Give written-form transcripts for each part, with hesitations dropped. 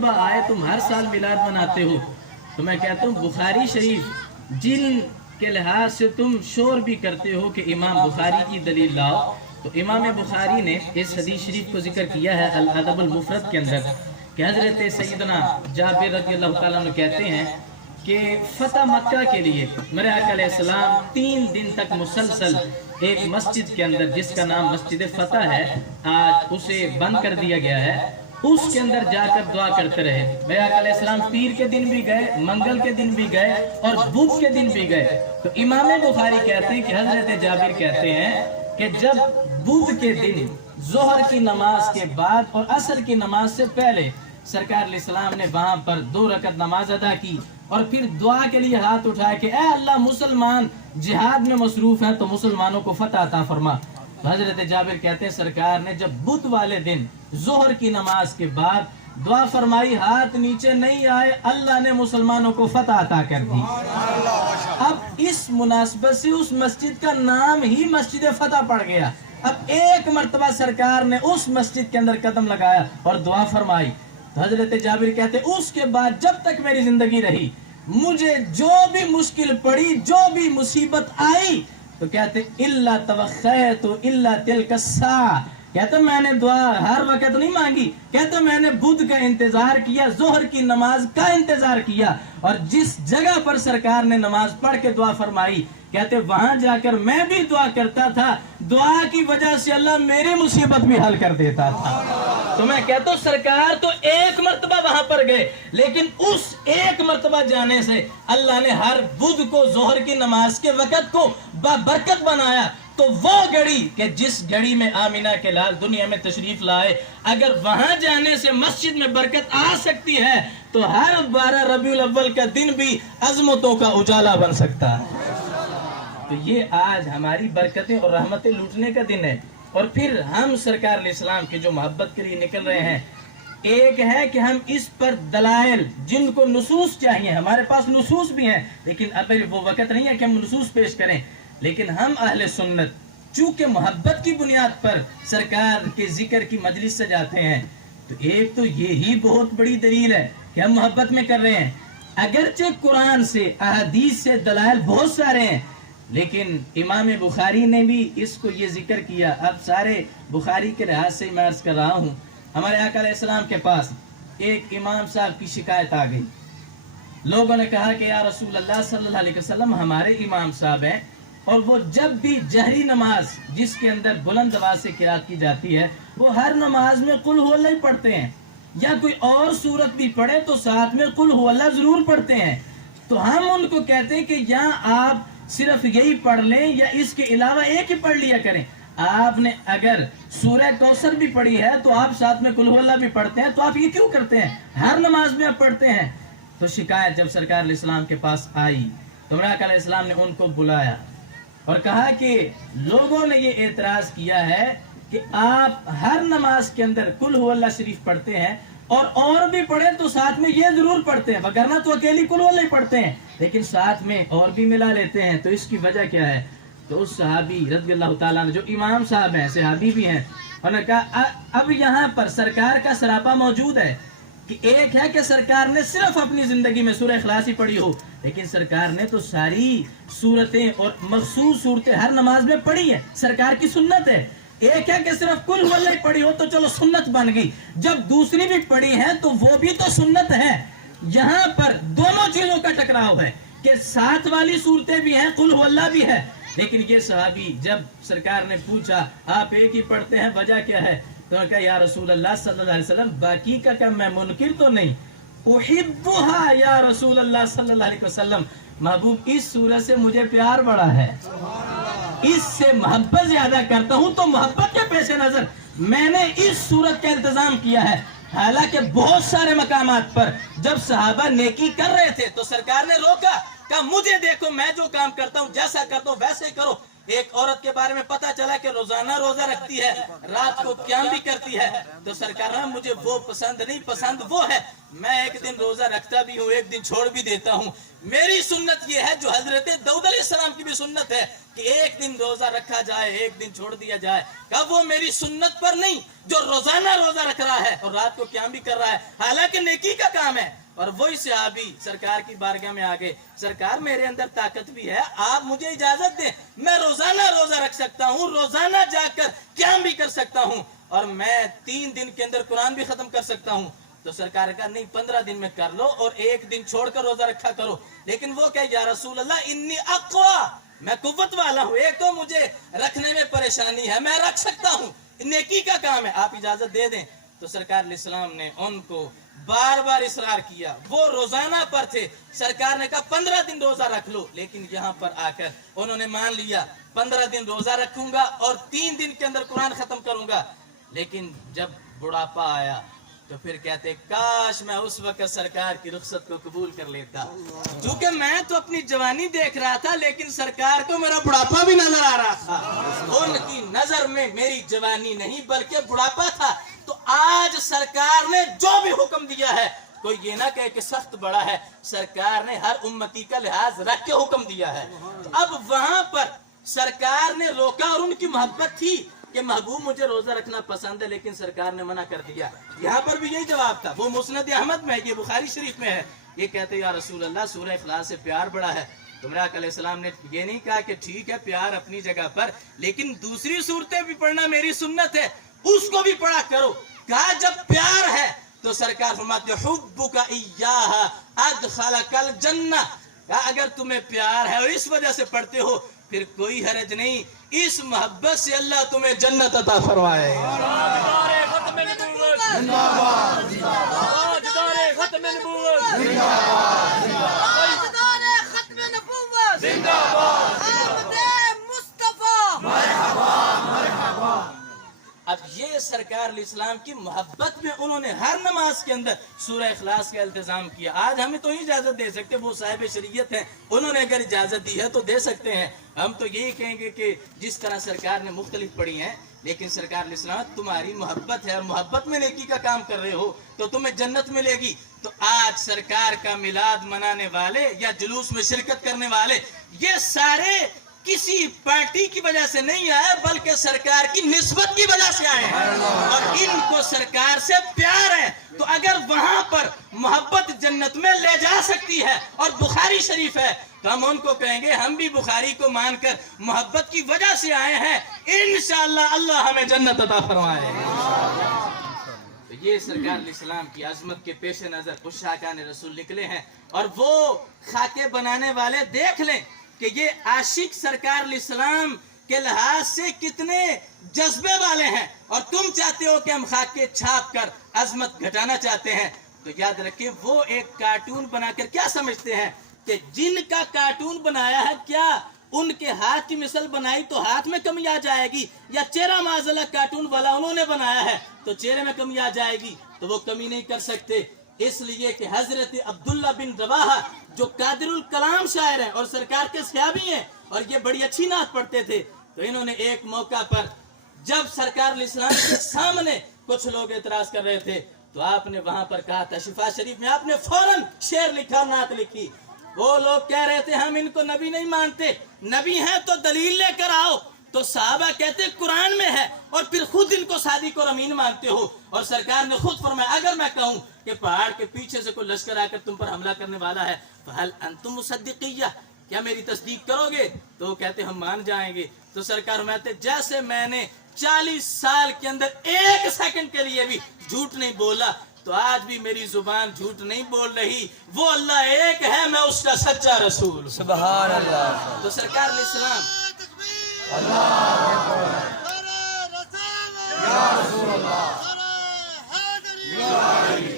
مرتبہ آئے تم ہر سال میلاد مناتے ہو، تو میں کہتا ہوں بخاری شریف جن کے لحاظ سے تم شور بھی کرتے ہو کہ امام بخاری کی دلیل لاؤ، تو امام بخاری نے اس حدیث شریف کو ذکر کیا ہے الادب المفرد کے اندر کہ حضرت سیدنا جابر رضی اللہ تعالیٰ عنہ کہتے ہیں کہ فتح مکہ کے لیے میرے آقا علیہ السلام 3 دن تک مسلسل ایک مسجد کے اندر جس کا نام مسجد فتح ہے، آج اسے بند کر دیا گیا ہے، اس کے اندر جا کر دعا کرتے رہے۔ میرے آقا علیہ السلام پیر کے دن بھی گئے، منگل کے دن بھی گئے اور بدھ کے دن بھی گئے۔ تو امام بخاری کہتے ہیں کہ حضرت جابر کہتے ہیں کہ جب بدھ کے دن ظہر کی نماز کے بعد اور عصر کی نماز سے پہلے سرکار علیہ السلام نے وہاں پر 2 رکعت نماز ادا کی اور پھر دعا کے لیے ہاتھ اٹھائے کہ اے اللہ مسلمان جہاد میں مصروف ہیں تو مسلمانوں کو فتح عطا فرما۔ حضرت جابر کہتے ہیں سرکار نے جب بدھ والے دن ظہر کی نماز کے بعد دعا فرمائی، ہاتھ نیچے نہیں آئے، اللہ نے مسلمانوں کو فتح عطا کر دی۔ اب اس مناسبت سے اس مسجد کا نام ہی مسجد فتح پڑ گیا۔ اب ایک مرتبہ سرکار نے اس مسجد کے اندر قدم لگایا اور دعا فرمائی، تو حضرت جابر کہتے اس کے بعد جب تک میری زندگی رہی مجھے جو بھی مشکل پڑی، جو بھی مصیبت آئی، تو کہتے الا توخیت الا تلک الساعہ، کہتے میں نے دعا ہر وقت نہیں مانگی، کہتے میں نے بدھ کا انتظار کیا، ظہر کی نماز کا انتظار کیا، اور جس جگہ پر سرکار نے نماز پڑھ کے دعا فرمائی کہتے وہاں جا کر میں بھی دعا کرتا تھا، دعا کی وجہ سے اللہ میری مصیبت بھی حل کر دیتا تھا۔ تو میں کہتا ہوں سرکار تو ایک مرتبہ وہاں پر گئے، لیکن اس ایک مرتبہ جانے سے اللہ نے ہر بدھ کو ظہر کی نماز کے وقت کو بابرکت بنایا۔ تو وہ گھڑی کہ جس گھڑی میں آمینہ کے لال دنیا میں تشریف لائے، اگر وہاں جانے سے مسجد میں برکت آ سکتی ہے تو ہر 12 ربیع الاول کا دن بھی عظمتوں کا اجالا بن سکتا ہے۔ تو یہ آج ہماری برکتیں اور رحمتیں لوٹنے کا دن ہے، اور پھر ہم سرکار علیہ السلام کی جو محبت کے لیے نکل رہے ہیں، ایک ہے کہ ہم اس پر دلائل جن کو نصوص چاہیے، ہمارے پاس نصوص بھی ہیں لیکن اب وہ وقت نہیں ہے کہ ہم نصوص پیش کریں، لیکن ہم اہل سنت چونکہ محبت کی بنیاد پر سرکار کے ذکر کی مجلس سے جاتے ہیں، تو ایک تو یہی بہت بڑی دلیل ہے کہ ہم محبت میں کر رہے ہیں۔ اگرچہ قرآن سے احادیث سے دلائل بہت سارے ہیں، لیکن امام بخاری نے بھی اس کو یہ ذکر کیا۔ اب سارے بخاری کے لحاظ سے میں عرض کر رہا ہوں، ہمارے آقا علیہ السلام کے پاس ایک امام صاحب کی شکایت آ گئی۔ لوگوں نے کہا کہ یا رسول اللہ صلی اللہ علیہ وسلم ہمارے امام صاحب ہیں اور وہ جب بھی جہری نماز جس کے اندر بلند آواز سے قرات کی جاتی ہے وہ ہر نماز میں قل هو اللہ پڑھتے ہیں، یا کوئی اور سورت بھی پڑھے تو ساتھ میں قل هو اللہ ضرور پڑھتے ہیں۔ تو ہم ان کو کہتے ہیں کہ یا آپ صرف یہی پڑھ لیں یا اس کے علاوہ ایک ہی پڑھ لیا کریں۔ آپ نے اگر سورہ کوثر بھی پڑھی ہے تو آپ ساتھ میں قل هو اللہ بھی پڑھتے ہیں، تو آپ یہ کیوں کرتے ہیں؟ ہر نماز میں آپ پڑھتے ہیں۔ تو شکایت جب سرکار علیہ السلام کے پاس آئی تو میرے آقا علیہ السلام نے ان کو بلایا اور کہا کہ لوگوں نے یہ اعتراض کیا ہے کہ آپ ہر نماز کے اندر قل هو اللہ شریف پڑھتے ہیں اور بھی پڑھیں تو ساتھ میں یہ ضرور پڑھتے ہیں، وگرنہ تو اکیلی قل هو اللہ ہی پڑھتے ہیں، لیکن ساتھ میں اور بھی ملا لیتے ہیں، تو اس کی وجہ کیا ہے؟ تو اس صحابی رضی اللہ تعالیٰ نے جو امام صاحب ہیں، صحابی بھی ہیں، انہوں نے کہا اب یہاں پر سرکار کا سراپا موجود ہے کہ ایک ہے کہ سرکار نے صرف اپنی زندگی میں سورہ اخلاص ہی پڑھی ہو، لیکن سرکار نے تو ساری صورتیں اور مخصوص صورتیں ہر نماز میں پڑھی ہیں، سرکار کی سنت ہے۔ ایک ہے کہ صرف قل هو اللہ پڑھی ہو تو چلو سنت بن گئی، جب دوسری بھی پڑھی ہے تو وہ بھی تو سنت ہے۔ یہاں پر دونوں چیزوں کا ٹکراؤ ہے کہ ساتھ والی صورتیں بھی ہیں، قل هو اللہ بھی ہے، لیکن یہ صحابی جب سرکار نے پوچھا آپ ایک ہی پڑھتے ہیں وجہ کیا ہے، تو انہوں نے کہا یا رسول اللہ صلی اللہ علیہ وسلم باقی کا میں منکر تو نہیں، احبها یا رسول اللہ صلی اللہ علیہ وسلم، محبوب اس سورت سے مجھے پیار بڑا ہے، اس سے محبت زیادہ کرتا ہوں، تو محبت کے پیش نظر میں نے اس سورت کا انتظام کیا ہے۔ حالانکہ بہت سارے مقامات پر جب صحابہ نیکی کر رہے تھے تو سرکار نے روکا، کہا مجھے دیکھو میں جو کام کرتا ہوں جیسا کرتا ہوں ویسے کرو۔ ایک عورت کے بارے میں پتا چلا کہ روزانہ روزہ رکھتی ہے، رات کو قیام بھی کرتی ہے، تو سرکار نے مجھے وہ پسند نہیں، پسند وہ ہے میں ایک دن روزہ رکھتا بھی ہوں، ایک دن چھوڑ بھی دیتا ہوں. میری سنت یہ ہے جو حضرت داؤد علیہ السلام کی بھی سنت ہے کہ ایک دن روزہ رکھا جائے، ایک دن چھوڑ دیا جائے. کب وہ میری سنت پر نہیں جو روزانہ روزہ رکھ رہا ہے اور رات کو قیام بھی کر رہا ہے، حالانکہ نیکی کا کام ہے. اور وہی صحابی سرکار کی بارگاہ میں آگے، سرکار میرے اندر طاقت بھی ہے، آپ مجھے اجازت دیں، میں روزانہ روزہ رکھ سکتا ہوں، روزانہ جا کر قیام بھی کر سکتا ہوں، اور میں 3 دن کے اندر قرآن بھی ختم کر سکتا ہوں. تو سرکار کا نہیں 15 دن میں کر لو اور ایک دن چھوڑ کر روزہ رکھا کرو. لیکن وہ کہ یا رسول اللہ انی اقوا، میں قوت والا ہوں، ایک تو مجھے رکھنے میں پریشانی ہے، میں رکھ سکتا ہوں، نیکی کا کام ہے، آپ اجازت دے دیں. تو سرکار علیہ السلام نے ان کو بار بار اصرار کیا. وہ روزانہ پر تھے، سرکار نے کہا 15 دن روزہ رکھ لو، لیکن یہاں پر آ کر انہوں نے مان لیا 15 دن روزہ رکھوں گا اور 3 دن کے اندر قرآن ختم کروں گا. لیکن جب بڑھاپا آیا تو پھر کہتے کاش میں اس وقت سرکار کی رخصت کو قبول کر لیتا، کیونکہ میں تو اپنی جوانی دیکھ رہا تھا لیکن سرکار کو میرا بڑھاپا بھی نظر آ رہا تھا. ان کی نظر میں میری جوانی نہیں بلکہ بڑھاپا تھا. تو آج سرکار نے جو بھی حکم دیا ہے، کوئی یہ نہ کہے کہ سخت بڑا ہے، سرکار نے ہر امتی کا لحاظ رکھ کے حکم دیا ہے. تو اب وہاں پر سرکار نے روکا اور ان کی محبت تھی کہ محبوب مجھے روزہ رکھنا پسند ہے، لیکن سرکار نے منع کر دیا. یہاں پر بھی یہی جواب تھا. وہ مسند احمد میں ہے، یہ بخاری شریف میں ہے. یہ کہتے یا رسول اللہ سورہ اخلاص سے پیار بڑا ہے. تمہارا علیہ السلام نے یہ نہیں کہا کہ ٹھیک ہے پیار اپنی جگہ پر، لیکن دوسری صورتیں بھی پڑھنا میری سنت ہے، اس کو بھی پڑھا کرو. کہا جب پیار ہے تو سرکار فرماتے حبک ایہا ادخلک الجنہ. کہا اگر تمہیں پیار ہے اور اس وجہ سے پڑھتے ہو پھر کوئی حرج نہیں، اس محبت سے اللہ تمہیں جنت عطا فرمائے. اب یہ سرکار علیہ السلام کی محبت میں انہوں نے ہر نماز کے اندر سورہ اخلاص کا التزام کیا. آج ہمیں تو اجازت دے سکتے، وہ صاحب شریعت ہیں، انہوں نے اگر اجازت دی ہے تو دے سکتے ہیں. ہم تو یہی کہیں گے کہ جس طرح سرکار نے مختلف پڑھی ہیں، لیکن سرکار علیہ السلام تمہاری محبت ہے، محبت میں نیکی کا کام کر رہے ہو تو تمہیں جنت ملے گی. تو آج سرکار کا میلاد منانے والے یا جلوس میں شرکت کرنے والے یہ سارے کسی پارٹی کی وجہ سے نہیں آئے بلکہ سرکار کی نسبت کی وجہ سے آئے ہیں، اور ان کو سرکار سے پیار ہے. تو اگر وہاں پر محبت جنت میں لے جا سکتی ہے اور بخاری شریف ہے تو ہم ان کو کہیں گے ہم بھی بخاری کو مان کر محبت کی وجہ سے آئے ہیں، انشاءاللہ اللہ ہمیں جنت عطا فرمائے. تو یہ سرکار علیہ السلام کی عظمت کے پیش نظر کچھ شاکان رسول نکلے ہیں. اور وہ خاکے بنانے والے دیکھ لیں کہ یہ عاشق سرکار علیہ السلام کے لحاظ سے کتنے جذبے والے ہیں، اور تم چاہتے ہو کہ ہم خاکے چھاپ کر عظمت گھٹانا چاہتے ہیں. تو یاد رکھیں وہ ایک کارٹون بنا کر کیا سمجھتے ہیں کہ جن کا کارٹون بنایا ہے کیا ان کے ہاتھ کی مثل بنائی تو ہاتھ میں کمی آ جائے گی، یا چہرہ معذلہ کارٹون والا انہوں نے بنایا ہے تو چہرے میں کمی آ جائے گی. تو وہ کمی نہیں کر سکتے، اس لیے کہ حضرت عبداللہ بن رواحہ جو قادر الکلام شاعر ہیں اور سرکار کے صحابی ہیں اور یہ بڑی اچھی نعت پڑھتے تھے، تو انہوں نے ایک موقع پر جب سرکار علیہ السلام کے سامنے کچھ لوگ اعتراض کر رہے تھے تو آپ نے وہاں پر کہا تھا، شفا شریف میں آپ نے فوراً شعر لکھا، نعت لکھی. وہ لوگ کہہ رہے تھے ہم ان کو نبی نہیں مانتے، نبی ہیں تو دلیل لے کر آؤ. تو صحابہ کہتے قرآن میں ہے اور پھر خود ان کو صادق اور امین مانتے ہو. اور سرکار نے خود فرمایا اگر میں کہوں کہ پہاڑ کے پیچھے سے کوئی لشکر آ کر تم پر حملہ کرنے والا ہے فَهَلْ أَنْتُمْ مُصَدِّقِيَّةٌ، کیا میری تصدیق کرو گے؟ تو وہ کہتے ہم مان جائیں گے. تو سرکار فرماتے جیسے میں نے 40 سال کے اندر 1 سیکنڈ کے لیے بھی جھوٹ نہیں بولا تو آج بھی میری زبان جھوٹ نہیں بول رہی. وہ اللہ ایک ہے، میں اس کا سچا رسول. سبحان اللہ. تو سرکار علیہ السلام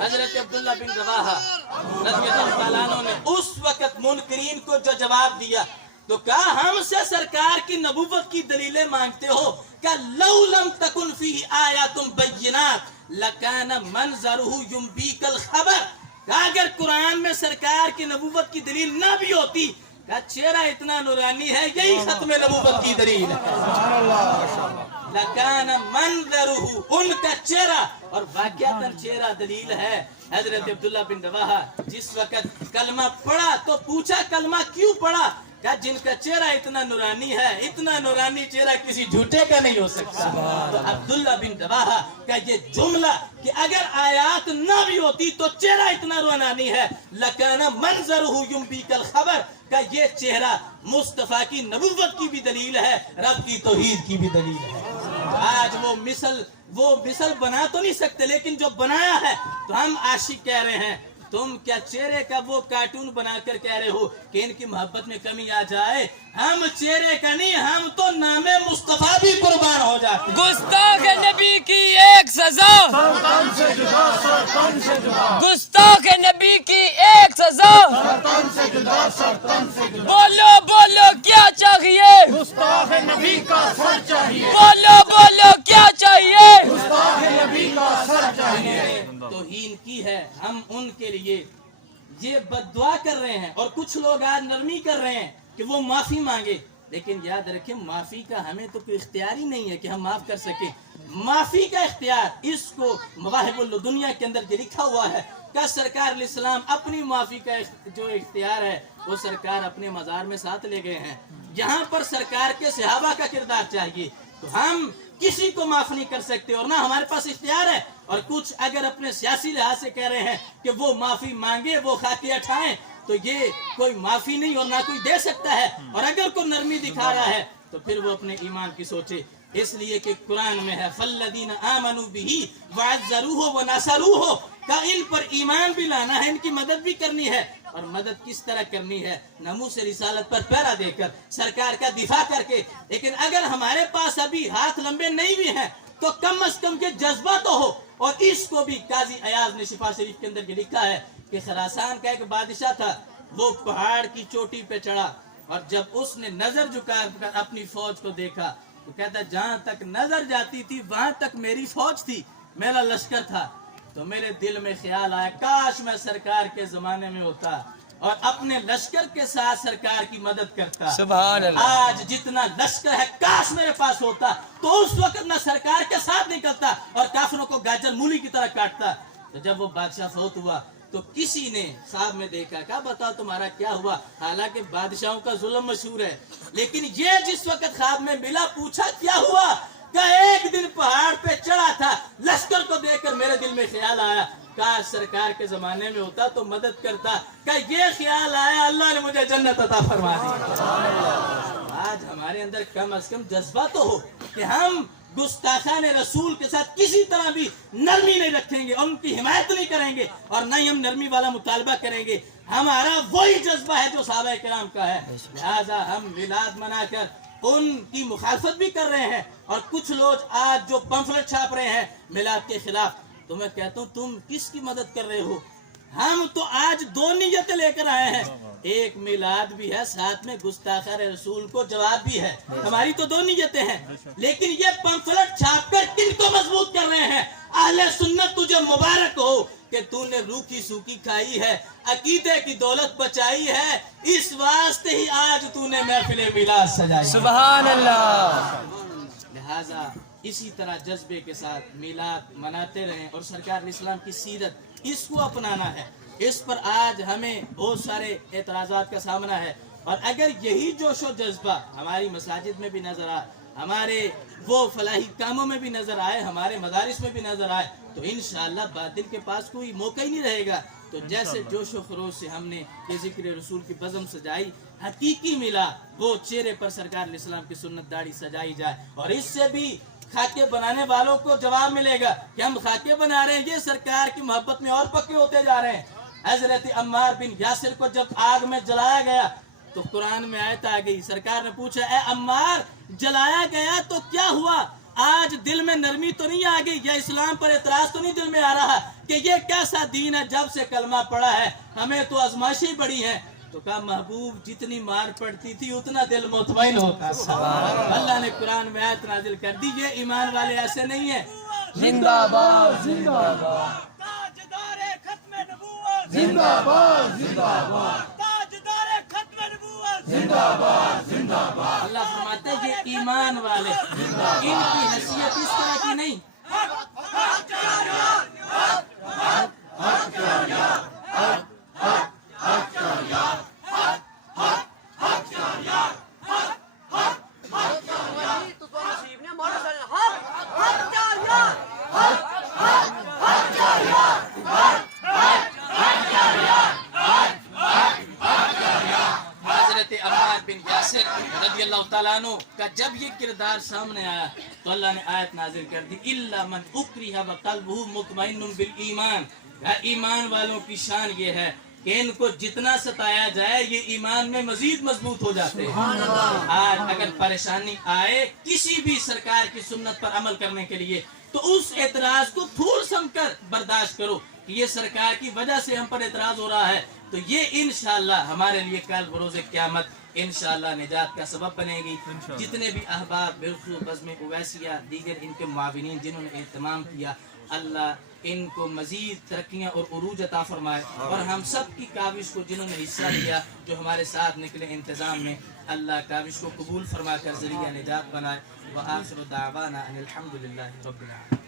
حضرت عبداللہ بن رواحہ رضی اللہ تعالیٰ عنہ نے اس وقت منکرین کو جو جواب دیا تو کہا ہم سے سرکار کی نبوت کی دلیلیں مانگتے ہو، کہ لو لم تکن فیہ آیات بینات لکان منظرہ ینبیک الخبر. کہا اگر قرآن میں سرکار کی نبوت کی دلیل نہ بھی ہوتی، کہا چہرہ اتنا نورانی ہے، یہی ختم نبوت کی دلیل ہے. لکان منظرہ، ان کا چہرہ، اور واقعتاً چہرہ دلیل ہے۔ حضرت عبداللہ بن رواحہ جس وقت کلمہ پڑھا تو پوچھا کلمہ کیوں پڑھا؟ کہا جن کا چہرہ اتنا نورانی ہے، اتنا نورانی چہرہ کسی جھوٹے کا نہیں ہو سکتا۔ تو عبداللہ بن رواحہ کا یہ جملہ کہ اگر آیات نہ بھی ہوتی تو چہرہ اتنا نورانی ہے، لکان منظرہ ینبیک الخبر، کا یہ چہرہ مصطفیٰ کی نبوت کی بھی دلیل ہے، رب کی توحید کی بھی دلیل ہے۔ آج وہ مثل بنا تو نہیں سکتے، لیکن جو بنایا ہے تو ہم عاشق کہہ رہے ہیں، تم کیا چہرے کا وہ کارٹون بنا کر کہہ رہے ہو کہ ان کی محبت میں کمی آ جائے؟ ہم چہرے کا نہیں، ہم تو نام مصطفیٰ بھی قربان ہو جاتے ہیں۔ گستاخ نبی کی ایک سزا، گستاخ نبی کی ایک سزا، بولو بولو کیا چاہیے؟ گستاخ نبی کا سر چاہیے، بولو بولو کیا چاہیے؟ گستاخ نبی کا سر چاہیے۔ توہین کی ہے، ہم ان کے لیے یہ بد دعا کر رہے ہیں، اور کچھ لوگ آج نرمی کر رہے ہیں کہ وہ معافی مانگے، لیکن یاد رکھیں معافی کا ہمیں تو کوئی اختیار ہی نہیں ہے کہ ہم معاف کر سکیں۔ معافی کا اختیار اس کو مواہب الدنیا کے اندر یہ لکھا ہوا ہے کہ سرکار علیہ السلام اپنی معافی کا جو اختیار ہے وہ سرکار اپنے مزار میں ساتھ لے گئے ہیں۔ یہاں پر سرکار کے صحابہ کا کردار چاہیے، تو ہم کسی کو معاف نہیں کر سکتے اور نہ ہمارے پاس اختیار ہے۔ اور کچھ اگر اپنے سیاسی لحاظ سے کہہ رہے ہیں کہ وہ معافی مانگے، وہ خاکے اٹھائیں، تو یہ کوئی معافی نہیں اور نہ کوئی دے سکتا ہے، اور اگر کوئی نرمی دکھا رہا ہے تو پھر وہ اپنے ایمان کی سوچے، اس لیے کہ قرآن میں ہے فَالَّذِينَ آمَنُوا بِهِ وَعَزَّرُوهُ وَنَصَرُوهُ، کہ ان پر ایمان بھی لانا ہے، ان کی مدد بھی کرنی ہے۔ اور مدد کس طرح کرنی ہے؟ ناموس رسالت پر پہرا دے کر، سرکار کا دفاع کر کے۔ لیکن اگر ہمارے پاس ابھی ہاتھ لمبے نہیں بھی ہیں تو کم از کم یہ جذبہ تو ہو۔ اور اس کو بھی قاضی ایاز نے شفا شریف کے اندر یہ لکھا ہے کہ خراسان کا ایک بادشاہ تھا، وہ پہاڑ کی چوٹی پہ چڑھا، اور جب اس نے نظر جھکا کر اپنی فوج کو دیکھا تو کہتا جہاں تک نظر جاتی تھی وہاں تک میری فوج تھی، میرا لشکر تھا۔ تو میرے دل میں خیال آیا کاش میں سرکار کے زمانے میں ہوتا اور اپنے لشکر کے ساتھ سرکار کی مدد کرتا۔ سبحان اللہ۔ آج جتنا لشکر ہے کاش میرے پاس ہوتا، تو اس وقت میں سرکار کے ساتھ نکلتا اور کافروں کو گاجر مولی کی طرح کاٹتا۔ تو جب وہ بادشاہ فوت ہوا تو کسی نے خواب میں دیکھا، کہا بتاؤ تمہارا کیا ہوا؟ حالانکہ بادشاہوں کا ظلم مشہور ہے، لیکن یہ جس وقت خواب میں ملا، پوچھا کیا ہوا؟ کہ ایک دن پہاڑ پہ چڑھا تھا، لشکر کو دیکھ کر میرے دل میں خیال آیا کاش سرکار کے زمانے میں ہوتا تو مدد کرتا۔ کہ یہ خیال آیا، اللہ نے مجھے جنت عطا فرما دی۔ آج ہمارے اندر کم از کم جذبہ تو ہو کہ ہم گستاخان رسول کے ساتھ کسی طرح بھی نرمی نہیں رکھیں گے، ان کی حمایت نہیں کریں گے، اور نہ ہی ہم نرمی والا مطالبہ کریں گے۔ ہمارا وہی جذبہ ہے جو صحابہ کرام کا ہے، لہذا ہم میلاد منا کر ان کی مخالفت بھی کر رہے ہیں۔ اور کچھ لوگ آج جو پمفلٹ چھاپ رہے ہیں میلاد کے خلاف، تو میں کہتا ہوں تم کس کی مدد کر رہے ہو؟ ہم تو آج دو نیتیں لے کر آئے ہیں، ایک میلاد بھی ہے، ساتھ میں گستاخان رسول کو جواب بھی ہے، ہماری تو دو نیتیں ہیں۔ لیکن یہ پمفلٹ چھاپ کر کن کو مضبوط کر رہے ہیں؟ اہل سنت تجھے مبارک ہو کہ تو نے روکھی سوکھی کھائی ہے، عقیدے کی دولت بچائی ہے، اس واسطے ہی آج تو نے محفل میلاد سجائی۔ سبحان اللہ۔ لہذا اسی طرح جذبے کے ساتھ میلاد مناتے رہیں، اور سرکار علیہ السلام کی سیرت اس کو اپنانا ہے۔ اس پر آج ہمیں بہت سارے اعتراضات کا سامنا ہے، اور اگر یہی جوش و جذبہ ہماری مساجد میں بھی نظر آئے، ہمارے وہ فلاحی کاموں میں بھی نظر آئے، ہمارے مدارس میں بھی نظر آئے، تو انشاءاللہ باطل کے پاس کوئی موقع ہی نہیں رہے گا۔ تو جیسے جوش و خروش سے ہم نے یہ ذکر رسول کی بزم سجائی، حقیقی ملا وہ چہرے پر سرکار علیہ السلام کی سنت داڑھی سجائی جائے، اور اس سے بھی خاکے بنانے والوں کو جواب ملے گا کہ ہم خاکے بنا رہے ہیں، یہ سرکار کی محبت میں اور پکے ہوتے جا رہے ہیں۔ حضرت عمار بن یاسر کو جب آگ میں جلایا گیا تو قرآن میں آیت آ گئی، سرکار نے پوچھا اے عمار جلایا گیا تو کیا ہوا؟ آج دل میں نرمی تو نہیں آ گئی، یا اسلام پر اعتراض تو نہیں دل میں آ رہا کہ یہ کیسا دین ہے؟ جب سے کلمہ پڑا ہے ہمیں تو آزمائشیں بڑی ہیں۔ تو کہا محبوب جتنی مار پڑتی تھی اتنا دل مطمئن ہوتا تھا۔ اللہ نے قرآن میں آیت نازل کر دی، یہ ایمان والے ایسے نہیں ہیں۔ زندہ باد زندہ باد، تاجدار ختم نبوت زندہ باد، زندہ باد، تاجدار ختم نبوت اللہ فرماتا ہے یہ ایمان والے، ان کی حیثیت اس طرح کی نہیں، حضرت عمار بن یاسر رضی اللہ تعالیٰ عنہ کا جب یہ کردار سامنے آیا تو اللہ نے آیت نازل کر دی الا من اکرہ وقلبہ مطمئن بالایمان، ایمان والوں کی شان یہ ہے کہ ان کو جتنا ستایا جائے یہ ایمان میں مزید مضبوط ہو جاتے ہیں۔ آج اگر پریشانی آئے کسی بھی سرکار کی سنت پر عمل کرنے کے لیے تو اس اعتراض کو پھول سمجھ کر برداشت کرو کہ یہ سرکار کی وجہ سے ہم پر اعتراض ہو رہا ہے، تو یہ انشاءاللہ ہمارے لیے کل بروز قیامت انشاءاللہ نجات کا سبب بنے گی۔ جتنے بھی احباب بالخصوص بزم اویسیہ دیگر ان کے معاونین جنہوں نے اہتمام کیا، اللہ ان کو مزید ترقیاں اور عروج عطا فرمائے، اور ہم سب کی کاوش کو جنہوں نے حصہ لیا جو ہمارے ساتھ نکلے انتظام میں، اللہ کاوش کو قبول فرما کر ذریعہ نجات بنائے۔ وآخر دعوانا ان الحمدللہ رب العالمین۔